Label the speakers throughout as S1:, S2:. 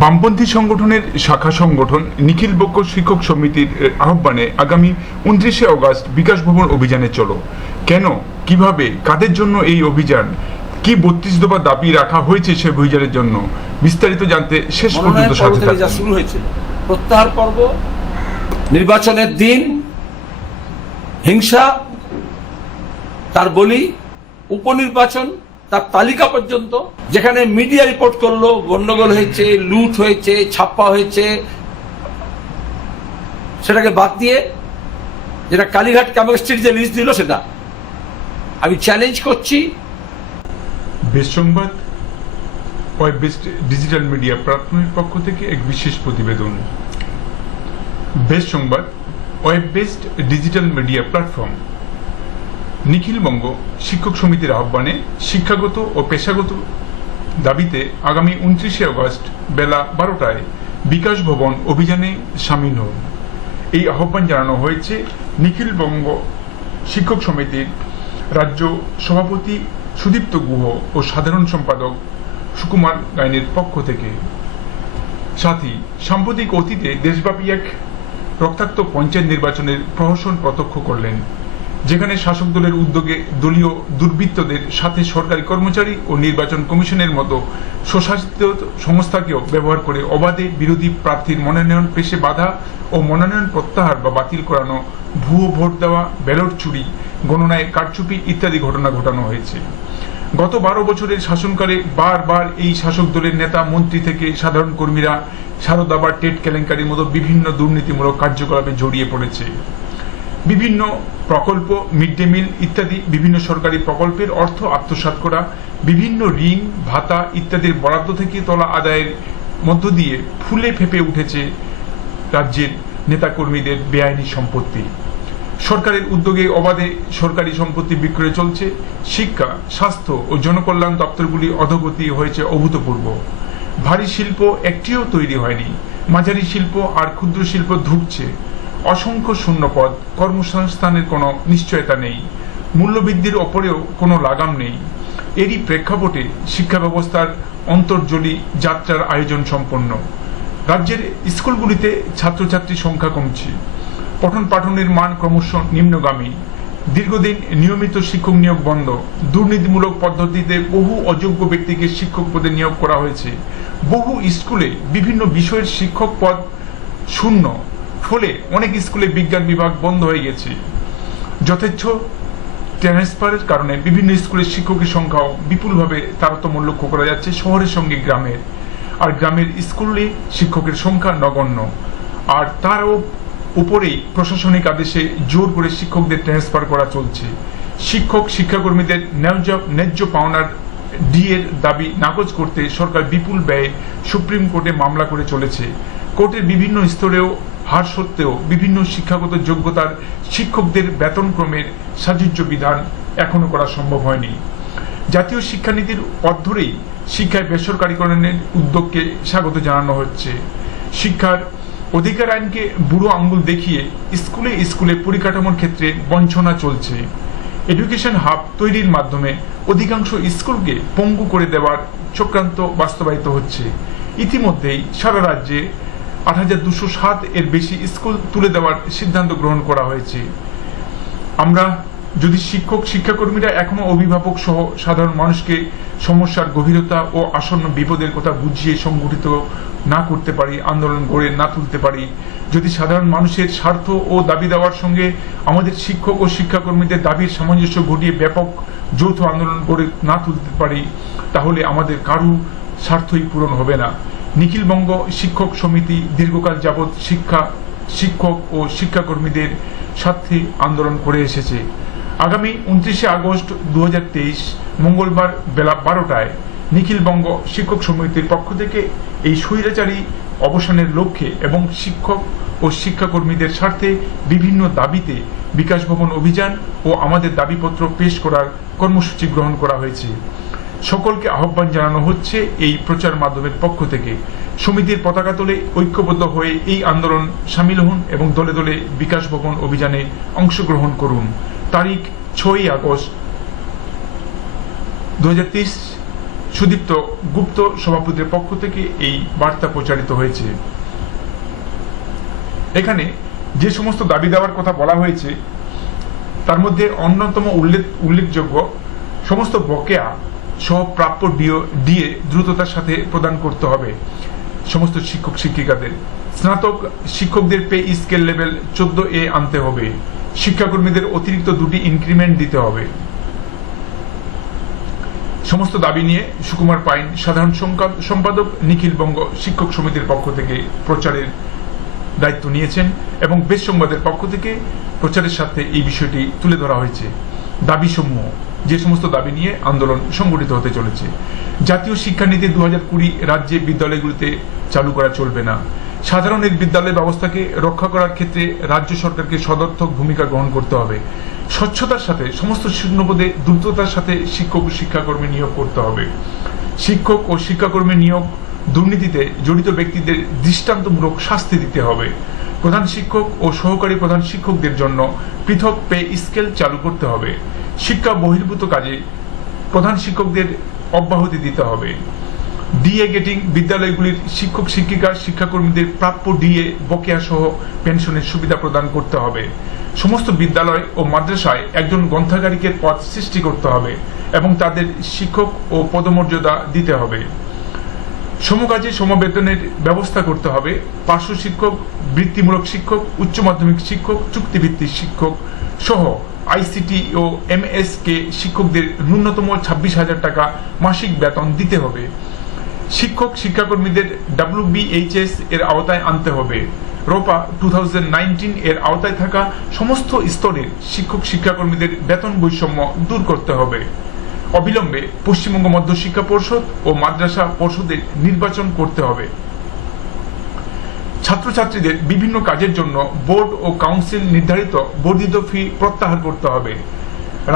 S1: বামপন্থী সংগঠনের শাখা সংগঠন নিখিল বক্ষ শিক্ষক সমিতির আহ্বানে আগামী উনত্রিশে অগস্ট বিকাশ ভবন অভিযানে চলো। কেন? কীভাবে? কাদের জন্য এই অভিযান? কি বত্রিশ দফা দাবি রাখা হয়েছে সে অভিযানের জন্য? বিস্তারিত জানতে শেষ পর্যন্ত সাথে
S2: শুরু হয়েছিল। প্রত্যাহার পর্ব নির্বাচনের দিন হিংসা তার বলি উপনির্বাচন তার তালিকা পর্যন্ত যেখানে মিডিয়া রিপোর্ট করল, গন্ডগোল হয়েছে, লুট হয়েছে, ছাপ্পা হয়েছে, সেটাকে বাদ দিয়ে যেটা কালীঘাট কেমিস্ট্রির যে লিস্ট দিল সেটা। আমি চ্যালেঞ্জ করছি।
S1: বেশ সংবাদ ওয়েব বেস্ট ডিজিটাল মিডিয়া প্ল্যাটফর্মের পক্ষ থেকে এক বিশেষ প্রতিবেদন। বেশ সংবাদ web based digital media platform Nikhilbanga শিক্ষক সমিতির আহ্বানে শিক্ষাগত ও পেশাগত দাবিতে আগামী উনত্রিশে আগস্ট বেলা বারোটায় বিকাশ ভবন অভিযানে সামিল হন। এই আহ্বান জানানো হয়েছে নিখিলবঙ্গ শিক্ষক সমিতির রাজ্য সভাপতি সুদীপ্ত গুহ ও সাধারণ সম্পাদক সুকুমার গাইনের পক্ষ থেকে। সাথী, সাম্প্রতিক অতীতে দেশব্যাপী এক রক্তাক্ত পঞ্চায়েত নির্বাচনের প্রহসন প্রত্যক্ষ করলেন। যেখানে শাসক দলের উদ্যোগে দলীয় দুর্বৃত্তদের সাথে সরকারি কর্মচারী ও নির্বাচন কমিশনের মতো স্বশাসিত সংস্থাকেও ব্যবহার করে অবাধে বিরোধী প্রার্থীর মনোনয়ন পেশে বাধা ও মনোনয়ন প্রত্যাহার বা বাতিল করানো, ভুয়ো ভোট দেওয়া, ব্যালট চুরি, গণনায় কারচুপি ইত্যাদি ঘটনা ঘটানো হয়েছে। গত বারো বছরের শাসনকালে বারবার এই শাসক দলের নেতা, মন্ত্রী থেকে সাধারণ কর্মীরা সারদাবার টেট কেলেঙ্কারির মতো বিভিন্ন দুর্নীতিমূলক কার্যকলাপে জড়িয়ে পড়েছে। বিভিন্ন প্রকল্প মিড ডে মিল ইত্যাদি বিভিন্ন সরকারি প্রকল্পের অর্থ আত্মসাৎ করা, বিভিন্ন ঋণ, ভাতা ইত্যাদির বরাদ্দ থেকে তোলা আদায়ের মধ্য দিয়ে ফুলে ফেপে উঠেছে রাজ্যের নেতাকর্মীদের বেআইনি সম্পত্তি। সরকারের উদ্যোগে অবাধে সরকারি সম্পত্তি বিক্রয় চলছে। শিক্ষা, স্বাস্থ্য ও জনকল্যাণ দপ্তরগুলি অধগতি হয়েছে অভূতপূর্ব। ভারী শিল্প একটিও তৈরি হয়নি। মাঝারি শিল্প আর ক্ষুদ্র শিল্প ধুঁকছে। অসংখ্য শূন্যপদ, কর্মসংস্থানের কোনো নিশ্চয়তা নেই, মূল্যবৃদ্ধির ওপরেও কোনো লাগাম নেই। এরই প্রেক্ষাপটে শিক্ষা ব্যবস্থার অন্তর্জলি যাত্রার আয়োজন সম্পন্ন। রাজ্যের স্কুলগুলিতে ছাত্রছাত্রীর সংখ্যা কমছে। পঠন পাঠনের মান ক্রমশ নিম্নগামী। দীর্ঘদিন নিয়মিত শিক্ষক নিয়োগ বন্ধ। দুর্নীতিমূলক পদ্ধতিতে বহু অযোগ্য ব্যক্তিকে শিক্ষক পদে নিয়োগ করা হয়েছে। বহু স্কুলে বিভিন্ন বিষয়ের শিক্ষক পদ শূন্য। ফলে অনেক স্কুলে বিজ্ঞান বিভাগ বন্ধ হয়ে গেছে। যথেচ্ছ ট্রান্সফারের কারণে বিভিন্ন স্কুলের শিক্ষকের সংখ্যাও বিপুলভাবে তারতম্য লক্ষ্য করা যাচ্ছে শহরের সঙ্গে গ্রামের। আর গ্রামের স্কুলে শিক্ষকের সংখ্যা নগণ্য। আর তারও উপরেই প্রশাসনিক আদেশে জোর করে শিক্ষকদের ট্রান্সফার করা চলছে। শিক্ষক, শিক্ষাকর্মীদের ন্যায্য ন্যায্য পাওনার ডি এর দাবি নাকচ করতে সরকার বিপুল ব্যয়ে সুপ্রিম কোর্টে মামলা করে চলেছে। কোর্টের বিভিন্ন স্তরেও হার সত্ত্বেও বিভিন্ন শিক্ষাগত যোগ্যতার শিক্ষকদের বেতন ক্রমের সাজুজ্য বিধান এখনও করা সম্ভব হয়নি। জাতীয় শিক্ষানীতির পথ ধরেই শিক্ষায় বেসরকারীকরণের উদ্যোগকে স্বাগত জানানো হচ্ছে। শিক্ষার অধিকার আইনকে বুড়ো আঙ্গুল দেখিয়ে স্কুলে স্কুলে পরিকাঠামোর ক্ষেত্রে বঞ্চনা চলছে। এডুকেশন হাব তৈরির মাধ্যমে অধিকাংশ স্কুলকে পঙ্গু করে দেওয়ার চক্রান্ত বাস্তবায়িত হচ্ছে। ইতিমধ্যেই সারা রাজ্যে আট হাজার দুশো সাত এর বেশি স্কুল তুলে দেওয়ার সিদ্ধান্ত গ্রহণ করা হয়েছে। আমরা যদি শিক্ষক, শিক্ষাকর্মীরা এখনও অভিভাবক সহ সাধারণ মানুষকে সমস্যার গভীরতা ও আসন্ন বিপদের কথা বুঝিয়ে সংগঠিত না করতে পারি, আন্দোলন গড়ে না তুলতে পারি, যদি সাধারণ মানুষের স্বার্থ ও দাবি দেওয়ার সঙ্গে আমাদের শিক্ষক ও শিক্ষাকর্মীদের দাবির সামঞ্জস্য ঘটিয়ে ব্যাপক যৌথ আন্দোলন গড়ে না তুলতে পারি, তাহলে আমাদের কারু স্বার্থই পূরণ হবে না। নিখিলবঙ্গ শিক্ষক সমিতি দীর্ঘকাল যাবৎ শিক্ষা, শিক্ষক ও শিক্ষাকর্মীদের স্বার্থে আন্দোলন করে এসেছে। আগামী উনত্রিশে আগস্ট দু হাজার তেইশ, মঙ্গলবার বেলা বারোটায় নিখিলবঙ্গ শিক্ষক সমিতির পক্ষ থেকে এই স্বৈরাচারী অবসানের লক্ষ্যে এবং শিক্ষক ও শিক্ষাকর্মীদের স্বার্থে বিভিন্ন দাবিতে বিকাশ ভবন অভিযান ও আমাদের দাবিপত্র পেশ করার কর্মসূচি গ্রহণ করা হয়েছে। সকলকে আহ্বান জানানো হচ্ছে এই প্রচার মাধ্যমের পক্ষ থেকে। সমিতির পতাকা তোলে ঐক্যবদ্ধ হয়ে এই আন্দোলন সামিল হন এবং দলে দলে বিকাশ ভবন অভিযানে অংশগ্রহণ করুন। তারিখ ছয়ই আগস্ট দু সুদীপ্ত গুপ্ত সভাপতির পক্ষ থেকে এই বার্তা প্রচারিত হয়েছে। এখানে যে সমস্ত দাবি দেওয়ার কথা বলা হয়েছে, তার মধ্যে অন্যতম উল্লেখ, উল্লেখযোগ্য সমস্ত বকেয়া সহ প্রাপ্য ডিও ডিএ দ্রুততার সাথে প্রদান করতে হবে। সমস্ত শিক্ষক, শিক্ষিকাদের। স্নাতক শিক্ষকদের পে স্কেল লেভেল চোদ্দ এ আনতে হবে। শিক্ষাকর্মীদের অতিরিক্ত দুটি ইনক্রিমেন্ট দিতে হবে। সমস্ত দাবি নিয়ে সুকুমার পাইন, সাধারণ সম্পাদক নিখিল বঙ্গ শিক্ষক সমিতির পক্ষ থেকে প্রচারের দায়িত্ব নিয়েছেন এবং বেশ সংবাদের পক্ষ থেকে প্রচারের সাথে এই বিষয়টি তুলে ধরা হয়েছে। দাবি সমূহ যে সমস্ত দাবি নিয়ে আন্দোলন সংগঠিত হতে চলেছে। জাতীয় শিক্ষানীতি দু হাজার কুড়ি রাজ্যে বিদ্যালয়গুলিতে চালু করা চলবে না। সাধারণের বিদ্যালয় ব্যবস্থাকে রক্ষা করার ক্ষেত্রে রাজ্য সরকারকে সদর্থক ভূমিকা গ্রহণ করতে হবে। স্বচ্ছতার সাথে, সমস্ত শূন্যপদে দ্রুততার সাথে শিক্ষক ও শিক্ষাকর্মী নিয়োগ করতে হবে। শিক্ষক ও শিক্ষাকর্মী নিয়োগ দুর্নীতিতে জড়িত ব্যক্তিদের দৃষ্টান্তমূলক শাস্তি দিতে হবে। প্রধান শিক্ষক ও সহকারী প্রধান শিক্ষকদের জন্য পৃথক পে স্কেল চালু করতে হবে। শিক্ষা বহির্ভূত কাজে প্রধান শিক্ষকদের অব্যাহতি দিতে হবে। ডিএ গেটিং বিদ্যালয়গুলির শিক্ষক, শিক্ষিকা, শিক্ষাকর্মীদের প্রাপ্য ডিএ বকেয়া সহ পেনশনের সুবিধা প্রদান করতে হবে। সমস্ত বিদ্যালয় ও মাদ্রাসায় একজন গ্রন্থাগারিকের পদ সৃষ্টি করতে হবে এবং তাদের শিক্ষক ও পদমর্যাদা দিতে হবে। সমকাজে সমবেতনের ব্যবস্থা করতে হবে। পার্শ্ব শিক্ষক, বৃত্তিমূলক শিক্ষক, উচ্চ মাধ্যমিক শিক্ষক, চুক্তিভিত্তিক শিক্ষক সহ আইসিটি ও এমএস কে শিক্ষকদের ন্যূনতম ছাব্বিশ হাজার টাকা মাসিক বেতন দিতে হবে। শিক্ষক, শিক্ষাকর্মীদের ডাব্লিউবিএইচএস এর আওতায় আনতে হবে। রোপা টু এর আওতায় থাকা সমস্ত স্তরের শিক্ষক, শিক্ষাকর্মীদের বেতন বৈষম্য দূর করতে হবে। অবিলম্বে পশ্চিমবঙ্গ মধ্য শিক্ষা পর্ষদ ও মাদ্রাসা পর্ষদের নির্বাচন করতে হবে। ছাত্রছাত্রীদের বিভিন্ন কাজের জন্য বোর্ড ও কাউন্সিল নির্ধারিত বর্ধিত ফি প্রত্যাহার করতে হবে।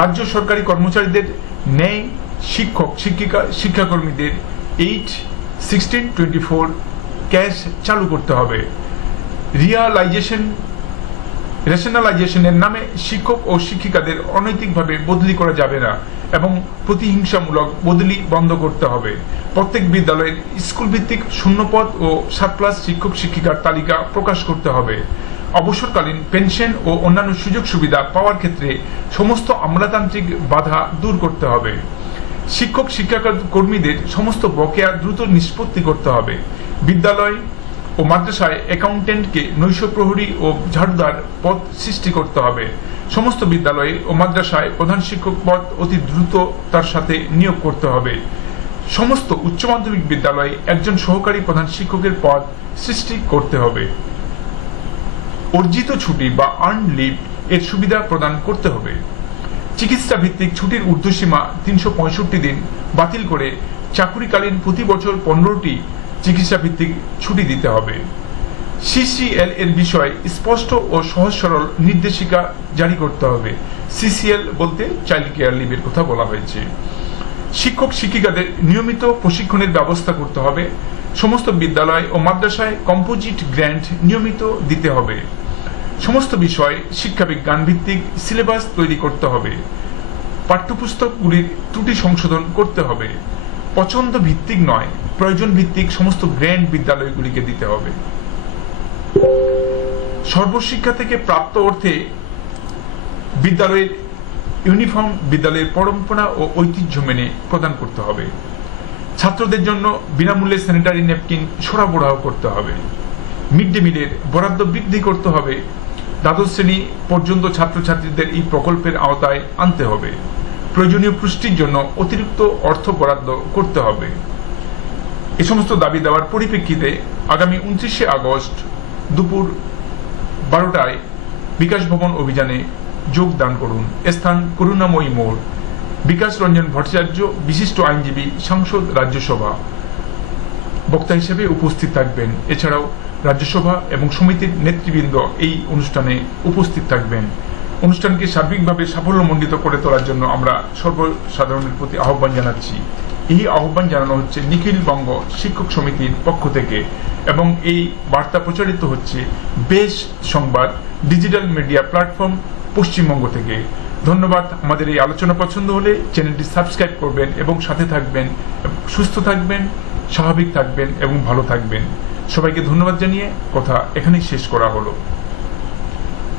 S1: রাজ্য সরকারি কর্মচারীদের, ন্যায়, শিক্ষক, শিক্ষিকা, শিক্ষাকর্মীদের eight, sixteen, twenty four cash চালু করতে হবে। রিয়ালাইজেশন, রেশনালাইজেশনের নামে শিক্ষক ও শিক্ষিকাদের অনৈতিকভাবে বদলি করা যাবে না। এবং প্রতিহিংসামূলক বদলি বন্ধ করতে হবে। প্রত্যেক বিদ্যালয়ের স্কুল ভিত্তিক শূন্যপদ ও সাতপ্লাস শিক্ষক শিক্ষিকার তালিকা প্রকাশ করতে হবে। অবসরকালীন পেনশন ও অন্যান্য সুযোগ সুবিধা পাওয়ার ক্ষেত্রে সমস্ত আমলাতান্ত্রিক বাধা দূর করতে হবে। শিক্ষক শিক্ষা কর্মীদের সমস্ত বকেয়া দ্রুত নিষ্পত্তি করতে হবে। বিদ্যালয় ও মাদ্রাসায় অ্যাকাউন্টেন্টকে নৈশ প্রহরী ও ঝাড়ুদার পদ সৃষ্টি করতে হবে। সমস্ত বিদ্যালয়ে ও মাদ্রাসায় প্রধান শিক্ষক পদ অতি দ্রুত তার সাথে নিয়োগ করতে হবে। সমস্ত উচ্চ মাধ্যমিক বিদ্যালয়ে একজন সহকারী প্রধান শিক্ষকের পদ সৃষ্টি করতে হবে। অর্জিত ছুটি বা আর্ন লিভ এর সুবিধা প্রদান করতে হবে। চিকিৎসা ভিত্তিক ছুটির ঊর্ধ্বসীমা তিনশো পঁয়ষট্টি দিন বাতিল করে চাকুরিকালীন প্রতি বছর পনেরোটি চিকিৎসা ভিত্তিক ছুটি দিতে হবে। সিসিএল এর বিষয়ে স্পষ্ট ও সহজ সরল নির্দেশিকা জারি করতে হবে। সিসিএল বলতে চাইল্ড কেয়ার লিভের কথা বলা হয়েছে। শিক্ষক, শিক্ষিকাদের নিয়মিত প্রশিক্ষণের ব্যবস্থা করতে হবে। সমস্ত বিদ্যালয় ও মাদ্রাসায় কম্পোজিট গ্র্যান্ট নিয়মিত দিতে হবে। সমস্ত বিষয় শিক্ষাবিজ্ঞান ভিত্তিক সিলেবাস তৈরি করতে হবে। পাঠ্যপুস্তকগুলির ত্রুটি সংশোধন করতে হবে। পছন্দ ভিত্তিক নয়, প্রয়োজন ভিত্তিক সমস্ত গ্র্যান্ট বিদ্যালয়গুলিকে দিতে হবে। সর্বশিক্ষা থেকে প্রাপ্ত অর্থে বিদ্যালয়ের ইউনিফর্ম বিদ্যালয়ের পরম্পরা ও ঐতিহ্য মেনে প্রদান করতে হবে। ছাত্রদের জন্য বিনামূল্যে স্যানিটারি ন্যাপকিন সরবরাহ করতে হবে। মিড ডে মিলের বরাদ্দ বৃদ্ধি করতে হবে। দ্বাদশ শ্রেণি পর্যন্ত ছাত্রছাত্রীদের এই প্রকল্পের আওতায় আনতে হবে। প্রয়োজনীয় পুষ্টির জন্য অতিরিক্ত অর্থ বরাদ্দ করতে হবে। এ সমস্ত দাবি দেওয়ার পরিপ্রেক্ষিতে আগামী উনত্রিশে আগস্ট দুপুর বারোটায় বিকাশ ভবন অভিযানে যোগদান করুন। স্থান করুণাময়ী মোড়। বিকাশ রঞ্জন ভট্টাচার্য, বিশিষ্ট আইনজীবী, সংসদ, রাজ্যসভা। বক্তা হিসেবে উপস্থিত থাকবেন। এছাড়াও রাজ্যসভা এবং সমিতির নেতৃবৃন্দ এই অনুষ্ঠানে উপস্থিত থাকবেন। অনুষ্ঠানকে সার্বিকভাবে সাফল্যমণ্ডিত করে তোলার জন্য আমরা সর্বসাধারণের প্রতি আহ্বান জানাচ্ছি। এই আহ্বান জানানো হচ্ছে নিখিল বঙ্গ শিক্ষক সমিতির পক্ষ থেকে এবং এই বার্তা প্রচারিত হচ্ছে বেশ সংবাদ ডিজিটাল মিডিয়া প্ল্যাটফর্ম পশ্চিমবঙ্গ থেকে। ধন্যবাদ। আমাদের এই আলোচনা পছন্দ হলে চ্যানেলটি সাবস্ক্রাইব করবেন এবং সাথে থাকবেন, সুস্থ থাকবেন, স্বাভাবিক থাকবেন এবং ভালো থাকবেন। সবাইকে ধন্যবাদ জানিয়ে কথা এখানেই শেষ করা হলো।